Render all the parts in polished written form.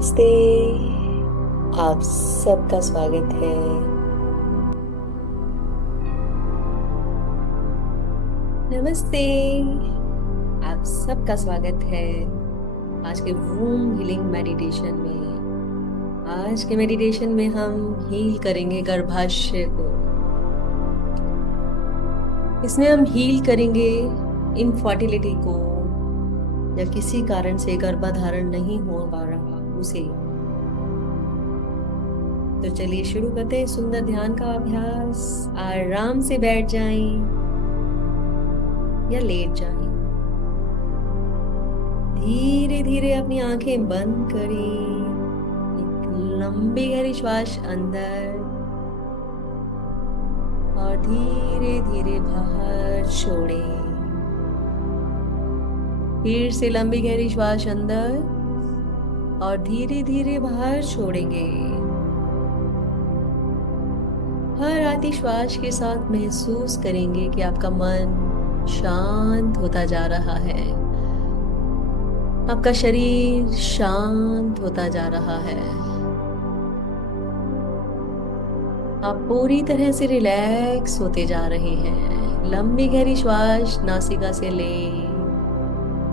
नमस्ते। आप सबका स्वागत है। नमस्ते। आप सबका स्वागत है आज के वूम हीलिंग मेडिटेशन में। आज के मेडिटेशन में हम हील करेंगे गर्भाशय को। इसमें हम हील करेंगे इनफर्टिलिटी को, या किसी कारण से गर्भधारण नहीं हो पा रहा उसे। तो चलिए शुरू करते हैं सुंदर ध्यान का अभ्यास। आराम से बैठ जाएं या लेट जाएं। धीरे धीरे अपनी आंखें बंद करें। एक लंबी गहरी श्वास अंदर और धीरे धीरे बाहर छोड़ें। फिर से लंबी गहरी श्वास अंदर और धीरे धीरे बाहर छोड़ेंगे। हर आती श्वास के साथ महसूस करेंगे कि आपका मन शांत होता जा रहा है। आपका शरीर शांत होता जा रहा है। आप पूरी तरह से रिलैक्स होते जा रहे हैं। लंबी गहरी श्वास नासिका से लें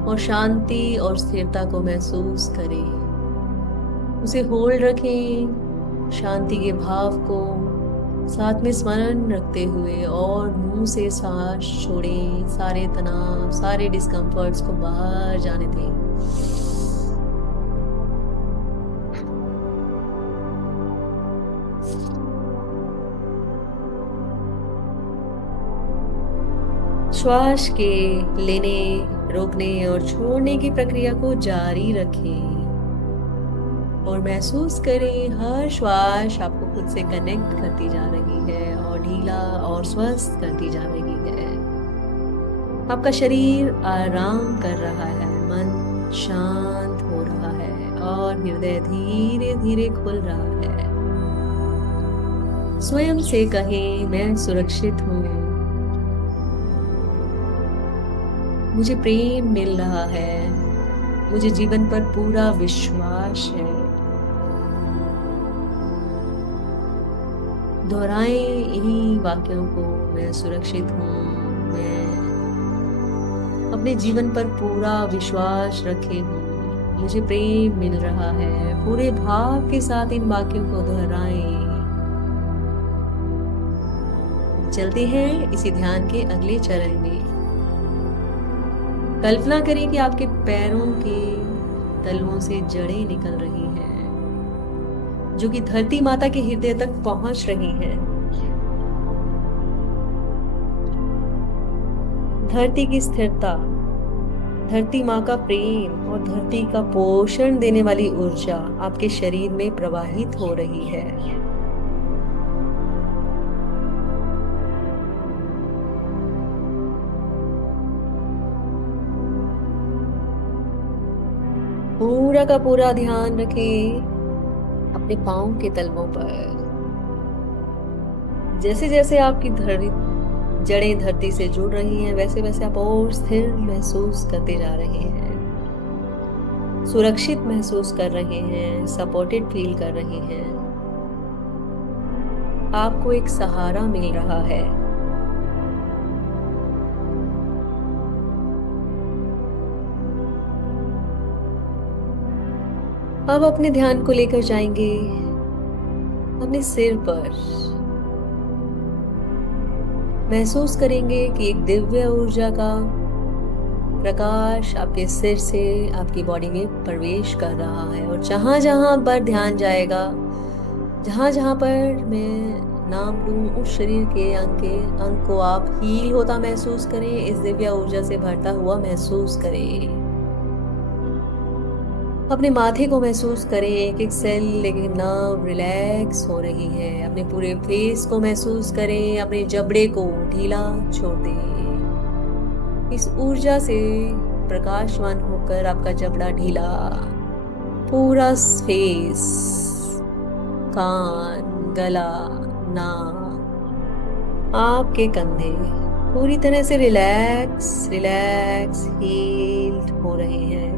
और शांति और स्थिरता को महसूस करें। उसे होल्ड रखें, शांति के भाव को साथ में स्मरण रखते हुए, और मुंह से सांस छोड़ें। सारे तनाव, सारे डिस्कम्फर्ट्स को बाहर जाने दें। श्वास के लेने, रोकने और छोड़ने की प्रक्रिया को जारी रखें और महसूस करें हर श्वास आपको खुद से कनेक्ट करती जा रही है और ढीला और स्वस्थ करती जा रही है। आपका शरीर आराम कर रहा है, मन शांत हो रहा है और हृदय धीरे धीरे खुल रहा है। स्वयं से कहें, मैं सुरक्षित हूँ, मुझे प्रेम मिल रहा है, मुझे जीवन पर पूरा विश्वास है। दोहराएं इन्हीं वाक्यों को, मैं सुरक्षित हूँ, मैं अपने जीवन पर पूरा विश्वास रखे हूँ, मुझे प्रेम मिल रहा है। पूरे भाव के साथ इन वाक्यों को दोहराएं। चलते हैं इसी ध्यान के अगले चरण में। कल्पना करें कि आपके पैरों के तलवों से जड़ें निकल रही हैं, जो कि धरती माता के हृदय तक पहुंच रही हैं। धरती की स्थिरता, धरती माँ का प्रेम और धरती का पोषण देने वाली ऊर्जा आपके शरीर में प्रवाहित हो रही है। पूरा का पूरा ध्यान रखें अपने पाँव के तलवों पर। जैसे जैसे आपकी जड़ें धरती से जुड़ रही हैं, वैसे वैसे आप और स्थिर महसूस करते जा रहे हैं, सुरक्षित महसूस कर रहे हैं, सपोर्टेड फील कर रहे हैं। आपको एक सहारा मिल रहा है। अब अपने ध्यान को लेकर जाएंगे अपने सिर पर। महसूस करेंगे कि एक दिव्य ऊर्जा का प्रकाश आपके सिर से आपकी बॉडी में प्रवेश कर रहा है, और जहां जहां पर ध्यान जाएगा, जहां जहां पर मैं नाम लूं, उस शरीर के अंग को आप हील होता महसूस करें, इस दिव्य ऊर्जा से भरता हुआ महसूस करें। अपने माथे को महसूस करें, एक एक सेल, एक एक नर्व रिलैक्स हो रही है। अपने पूरे फेस को महसूस करें, अपने जबड़े को ढीला छोड़ दें। इस ऊर्जा से प्रकाशवान होकर आपका जबड़ा ढीला, पूरा फेस, कान, गला, नाक, आपके कंधे पूरी तरह से रिलैक्स हील्ड हो रहे हैं।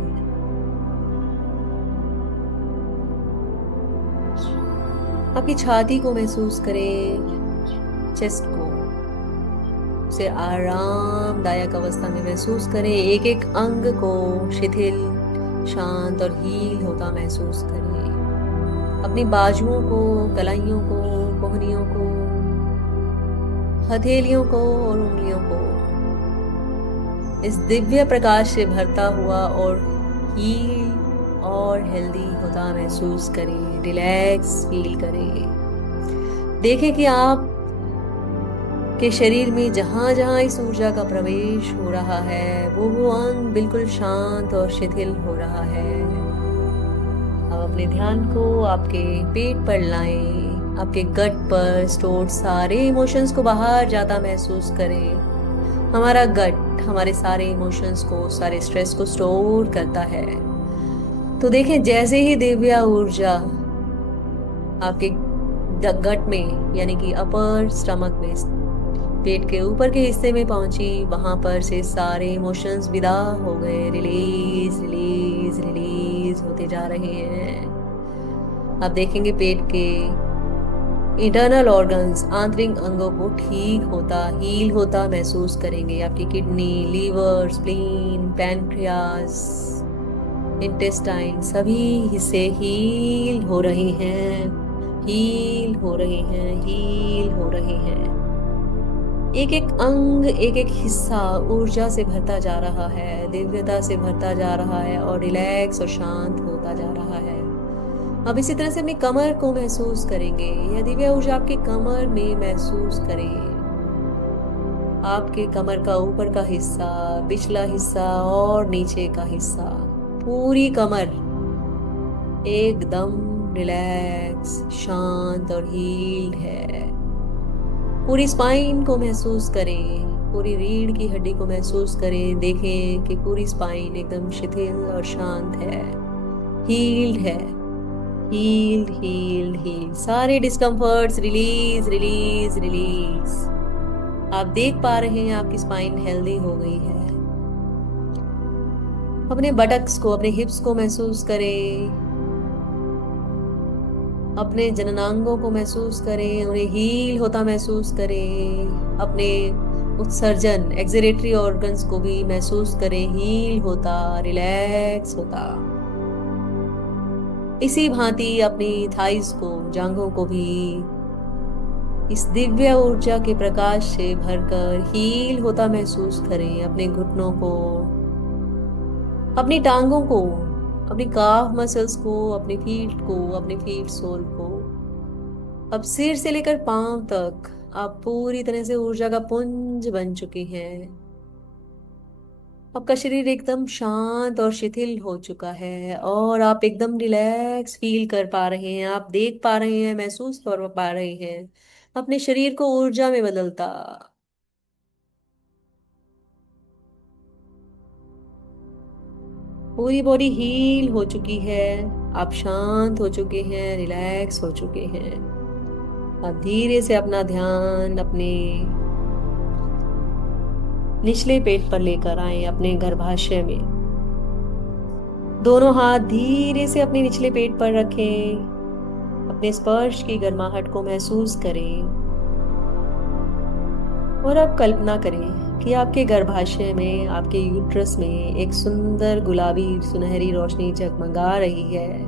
आपकी छाती को महसूस करें, चेस्ट को, उसे आरामदायक अवस्था में महसूस करें। एक एक अंग को शिथिल, शांत और हील होता महसूस करें। अपनी बाजुओं को, कलाइयों को, कोहनियों को, हथेलियों को और उंगलियों को इस दिव्य प्रकाश से भरता हुआ और हील और हेल्दी होता महसूस करें। रिलैक्स फील करें। देखें कि आप के शरीर में जहां जहां इस ऊर्जा का प्रवेश हो रहा है वो अंग बिल्कुल शांत और शिथिल हो रहा है। अब अपने ध्यान को आपके पेट पर लाएं। आपके गट पर स्टोर सारे इमोशंस को बाहर जाता महसूस करें। हमारा गट हमारे सारे इमोशंस को, सारे स्ट्रेस को स्टोर करता है। तो देखें, जैसे ही दिव्य ऊर्जा आपके गट में यानी कि अपर स्टमक में, पेट के ऊपर के हिस्से में पहुंची, वहां पर से सारे इमोशंस विदा हो गए। रिलीज रिलीज रिलीज होते जा रहे हैं। आप देखेंगे पेट के इंटरनल ऑर्गन्स, आंतरिक अंगों को ठीक होता, हील होता महसूस करेंगे। आपकी kidney, liver, spleen, pancreas, intestine, सभी हिस्से हील हो रहे हैं, हील हो रहे हैं, हील हो रहे हैं। एक एक अंग, एक एक हिस्सा ऊर्जा से भरता जा रहा है, दिव्यता से भरता जा रहा है और रिलैक्स और शांत होता जा रहा है। अब इसी तरह से अपनी कमर को महसूस करेंगे। यह दिव्य ऊर्जा आपकी कमर में महसूस करें। आपके कमर का ऊपर का हिस्सा, पिछला हिस्सा और नीचे का हिस्सा, पूरी कमर एकदम रिलैक्स, शांत और हील्ड है। पूरी स्पाइन को महसूस करें, पूरी रीढ़ की हड्डी को महसूस करें। देखें कि पूरी स्पाइन एकदम शिथिल और शांत है, हील्ड है। हील्ड हील्ड हील्ड, सारे डिस्कम्फर्ट्स रिलीज रिलीज रिलीज। आप देख पा रहे हैं आपकी स्पाइन हेल्दी हो गई है। अपने बटक्स को, अपने हिप्स को महसूस करें। अपने जननांगों को महसूस करें, उन्हें हील होता महसूस करें। अपने उत्सर्जन, एक्सक्रीटरी ऑर्गन्स को भी महसूस करें, हील होता, रिलैक्स होता। इसी भांति अपनी थाइस को, जांघों को भी इस दिव्य ऊर्जा के प्रकाश से भरकर हील होता महसूस करें। अपने घुटनों को, अपनी टांगों को, अपनी काफ मसल्स को, अपने फीट को, अपने फीट सोल को। अब सिर से लेकर पांव तक आप पूरी तरह से ऊर्जा का पुंज बन चुके हैं। आपका शरीर एकदम शांत और शिथिल हो चुका है और आप एकदम रिलैक्स फील कर पा रहे हैं। आप देख पा रहे हैं, महसूस कर पा रहे हैं अपने शरीर को ऊर्जा में बदलता। पूरी बॉडी हील हो चुकी है। आप शांत हो चुके हैं, रिलैक्स हो चुके हैं। आप धीरे से अपना ध्यान अपने निचले पेट पर लेकर आए, अपने गर्भाशय में। दोनों हाथ धीरे से अपने निचले पेट पर रखें। अपने स्पर्श की गर्माहट को महसूस करें और अब कल्पना करें कि आपके गर्भाशय में, आपके यूट्रस में एक सुंदर गुलाबी सुनहरी रोशनी जगमगा रही है।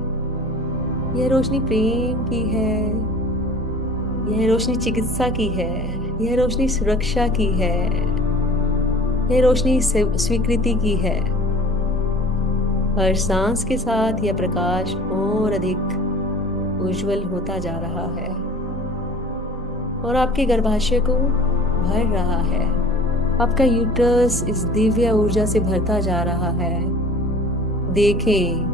यह रोशनी प्रेम की है, यह रोशनी चिकित्सा की है, यह रोशनी सुरक्षा की है, यह रोशनी स्वीकृति की है। हर सांस के साथ यह प्रकाश और अधिक उज्जवल होता जा रहा है और आपके गर्भाशय को भर रहा है। आपका यूट्रस इस दिव्य ऊर्जा से भरता जा रहा है। देखें,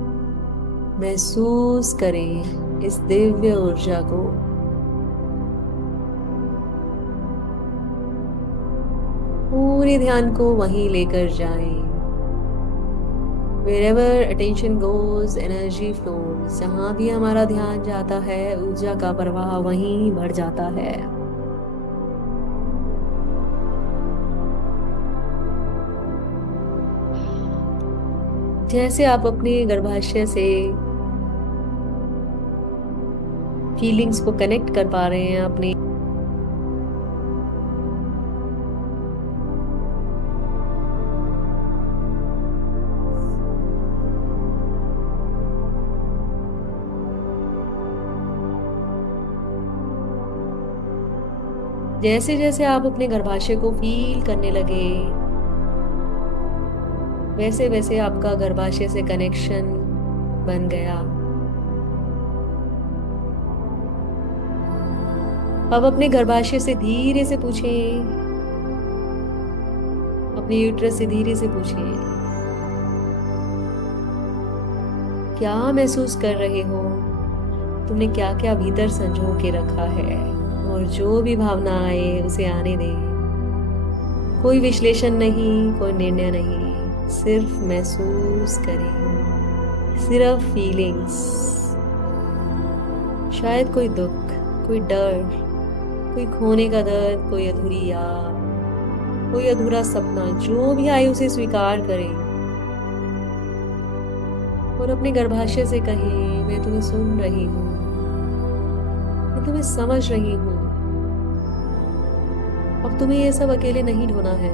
महसूस करें इस दिव्य ऊर्जा को। पूरे ध्यान को वहीं लेकर जाएं। Wherever attention goes, energy flows। जहां भी हमारा ध्यान जाता है, ऊर्जा का प्रवाह वहीं बढ़ जाता है। जैसे आप अपने गर्भाशय से फीलिंग्स को कनेक्ट कर पा रहे हैं अपने। जैसे जैसे आप अपने गर्भाशय को फील करने लगे, वैसे वैसे आपका गर्भाशय से कनेक्शन बन गया। अब अपने गर्भाशय से धीरे से पूछें, अपने यूट्रस से धीरे से पूछें, क्या महसूस कर रहे हो? तुमने क्या क्या भीतर संजो के रखा है? और जो भी भावना आए उसे आने दें। कोई विश्लेषण नहीं, कोई निर्णय नहीं, सिर्फ महसूस करें, सिर्फ फीलिंग्स। शायद कोई दुख, कोई डर, कोई खोने का दर्द, कोई अधूरी याद, कोई अधूरा सपना, जो भी आए उसे स्वीकार करें और अपने गर्भाशय से कहें, मैं तुम्हें सुन रही हूँ, मैं तुम्हें समझ रही हूँ। अब तुम्हें ये सब अकेले नहीं ढोना है।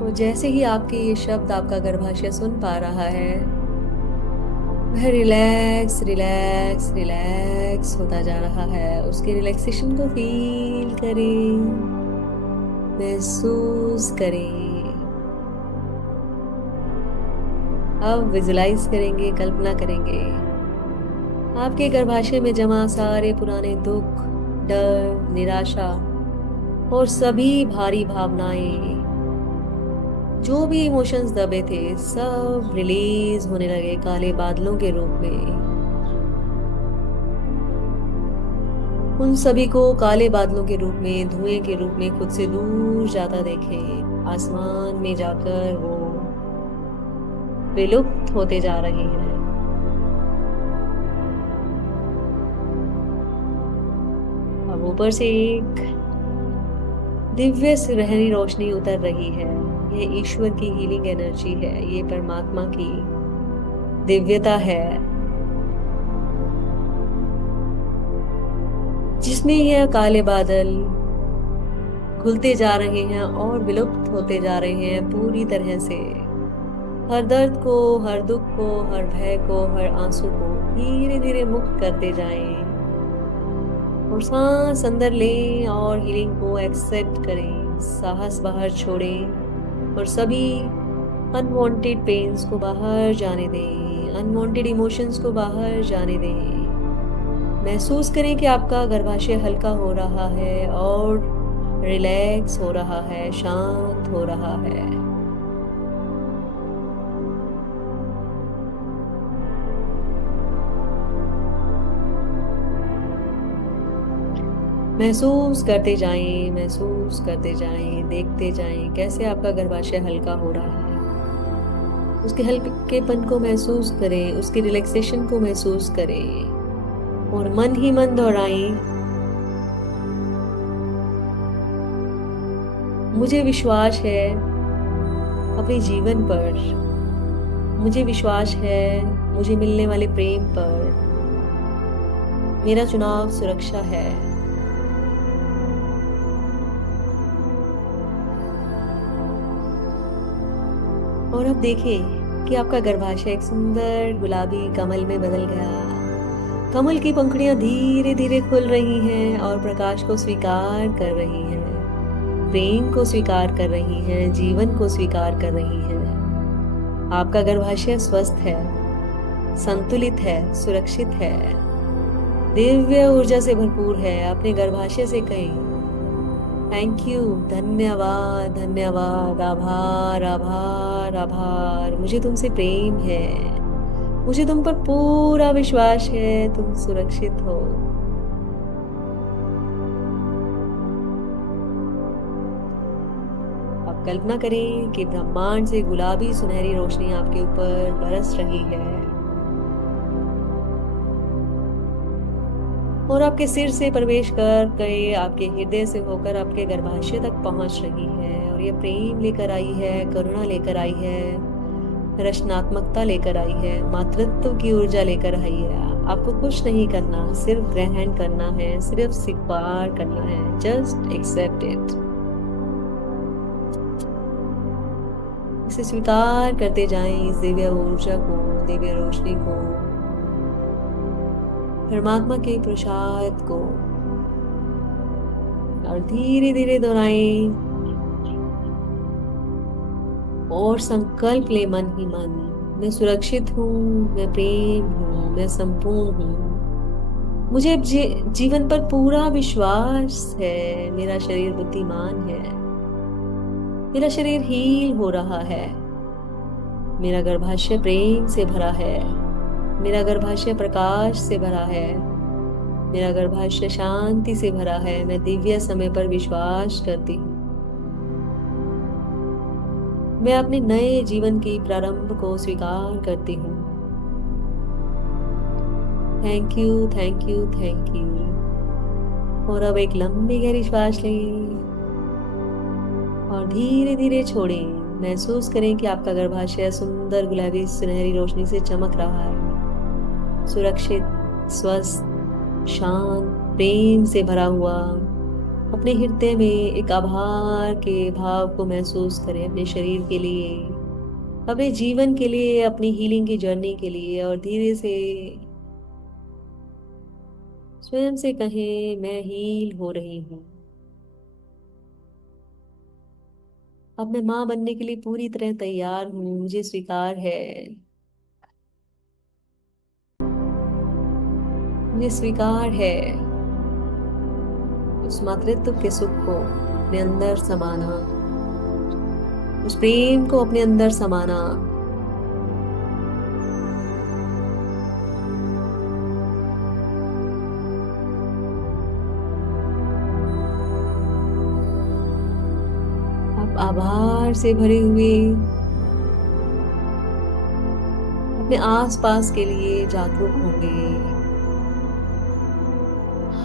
और जैसे ही आपके ये शब्द आपका गर्भाशय सुन पा रहा है, वह रिलैक्स रिलैक्स रिलैक्स होता जा रहा है। उसके रिलैक्सेशन को फील करें, महसूस करें। अब विजुलाइज करेंगे, कल्पना करेंगे आपके गर्भाशय में जमा सारे पुराने दुख, डर, निराशा और सभी भारी भावनाएं, जो भी इमोशंस दबे थे, सब रिलीज होने लगे काले बादलों के रूप में। उन सभी को काले बादलों के रूप में, धुएं के रूप में खुद से दूर जाता देखें। आसमान में जाकर वो विलुप्त होते जा रहे हैं। अब ऊपर से एक दिव्य सुनहरी रोशनी उतर रही है। ये ईश्वर की हीलिंग एनर्जी है, ये परमात्मा की दिव्यता है, जिसमें यह काले बादल खुलते जा रहे हैं और विलुप्त होते जा रहे हैं पूरी तरह से। हर दर्द को, हर दुख को, हर भय को, हर आंसू को धीरे धीरे मुक्त करते जाएं और सांस अंदर लें और हीलिंग को एक्सेप्ट करें। साहस बाहर छोड़ें और सभी अनवांटेड पेन्स को बाहर जाने दें, अनवांटेड इमोशंस को बाहर जाने दें। महसूस करें कि आपका गर्भाशय हल्का हो रहा है और रिलैक्स हो रहा है, शांत हो रहा है। महसूस करते जाएं, महसूस करते जाएं, देखते जाएं कैसे आपका गर्भाशय हल्का हो रहा है। उसके हल्केपन को महसूस करें, उसके रिलैक्सेशन को महसूस करें और मन ही मन दोहराएं, मुझे विश्वास है अपने जीवन पर, मुझे विश्वास है मुझे मिलने वाले प्रेम पर, मेरा चुनाव सुरक्षा है। और अब देखें कि आपका गर्भाशय एक सुंदर गुलाबी कमल में बदल गया। कमल की पंखुड़ियां धीरे धीरे खुल रही हैं और प्रकाश को स्वीकार कर रही हैं, प्रेम को स्वीकार कर रही हैं, जीवन को स्वीकार कर रही हैं। आपका गर्भाशय स्वस्थ है, संतुलित है, सुरक्षित है, दिव्य ऊर्जा से भरपूर है। अपने गर्भाशय से कहें, थैंक यू, धन्यवाद धन्यवाद, आभार आभार आभार। मुझे तुमसे प्रेम है, मुझे तुम पर पूरा विश्वास है, तुम सुरक्षित हो। अब कल्पना करें कि ब्रह्मांड से गुलाबी सुनहरी रोशनी आपके ऊपर बरस रही है और आपके सिर से प्रवेश कर गए, आपके हृदय से होकर आपके गर्भाशय तक पहुंच रही है। और ये प्रेम लेकर आई है, करुणा लेकर आई है, रचनात्मकता लेकर आई है, मातृत्व की ऊर्जा लेकर आई है। आपको कुछ नहीं करना, सिर्फ ग्रहण करना है, सिर्फ स्वीकार करना है। Just accept it. इसे स्वीकार करते जाएं, इस दिव्य ऊर्जा को, दिव्य रोशनी को, परमात्मा के प्रसाद को। और धीरे धीरे दोहराएं और संकल्प ले मन ही मन, मैं सुरक्षित हूँ, मैं प्रेम हूँ, मैं संपूर्ण हूँ। मुझे अब जीवन पर पूरा विश्वास है। मेरा शरीर बुद्धिमान है, मेरा शरीर हील हो रहा है, मेरा गर्भाशय प्रेम से भरा है, मेरा गर्भाशय प्रकाश से भरा है, मेरा गर्भाशय शांति से भरा है। मैं दिव्य समय पर विश्वास करती हूँ। मैं अपने नए जीवन के प्रारंभ को स्वीकार करती हूँ। Thank you, thank you, thank you. और अब एक लंबी गहरी श्वास लें और धीरे धीरे छोड़ें। महसूस करें कि आपका गर्भाशय सुंदर गुलाबी सुनहरी रोशनी से चमक रहा है, सुरक्षित, स्वस्थ, शांत, प्रेम से भरा हुआ। अपने हृदय में एक आभार के भाव को महसूस करें, अपने शरीर के लिए, अपने जीवन के लिए, अपनी हीलिंग की जर्नी के लिए। और धीरे से स्वयं से कहें, मैं हील हो रही हूँ। अब मैं माँ बनने के लिए पूरी तरह तैयार हूँ, मुझे स्वीकार है। मुझे स्वीकार है उस मातृत्व के सुख को अपने अंदर समाना, उस प्रेम को अपने अंदर समाना। आप आभार से भरे हुए अपने आसपास के लिए जागरूक होंगे।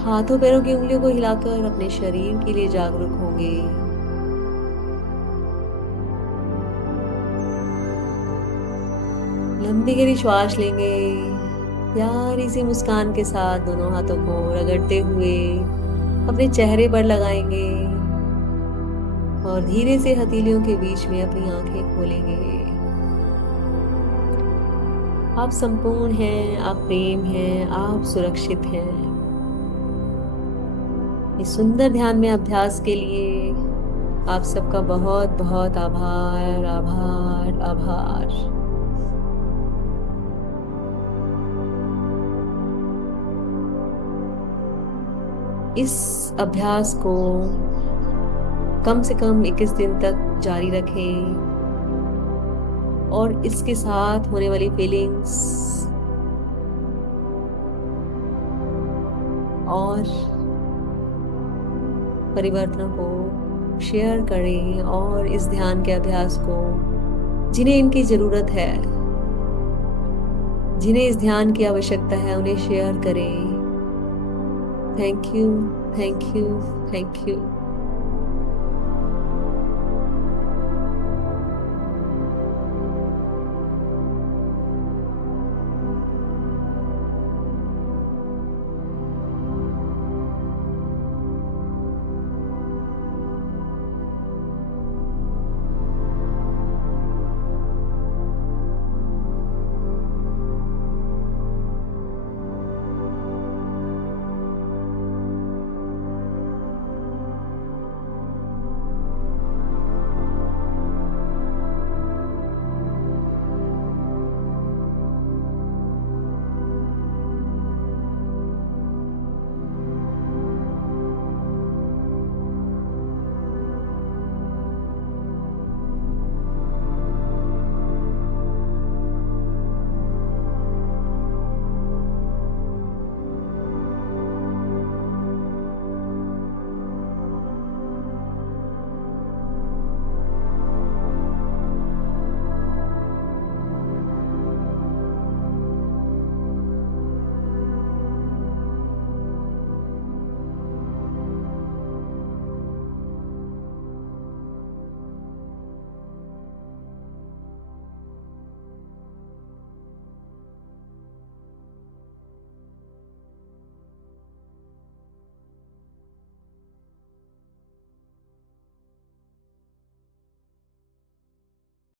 हाथों पैरों की उंगलियों को हिलाकर अपने शरीर के लिए जागरूक होंगे। लंबी गहरी श्वास लेंगे, प्यारी सी मुस्कान के साथ दोनों हाथों को रगड़ते हुए अपने चेहरे पर लगाएंगे और धीरे से हथेलियों के बीच में अपनी आंखें खोलेंगे। आप संपूर्ण हैं, आप प्रेम हैं, आप सुरक्षित हैं। इस सुंदर ध्यान में अभ्यास के लिए आप सबका बहुत बहुत आभार, आभार, आभार। इस अभ्यास को कम से कम 21 दिन तक जारी रखें और इसके साथ होने वाली फीलिंग्स और परिवर्तनों को शेयर करें। और इस ध्यान के अभ्यास को जिन्हें इनकी जरूरत है, जिन्हें इस ध्यान की आवश्यकता है, उन्हें शेयर करें। Thank you, thank you, thank you.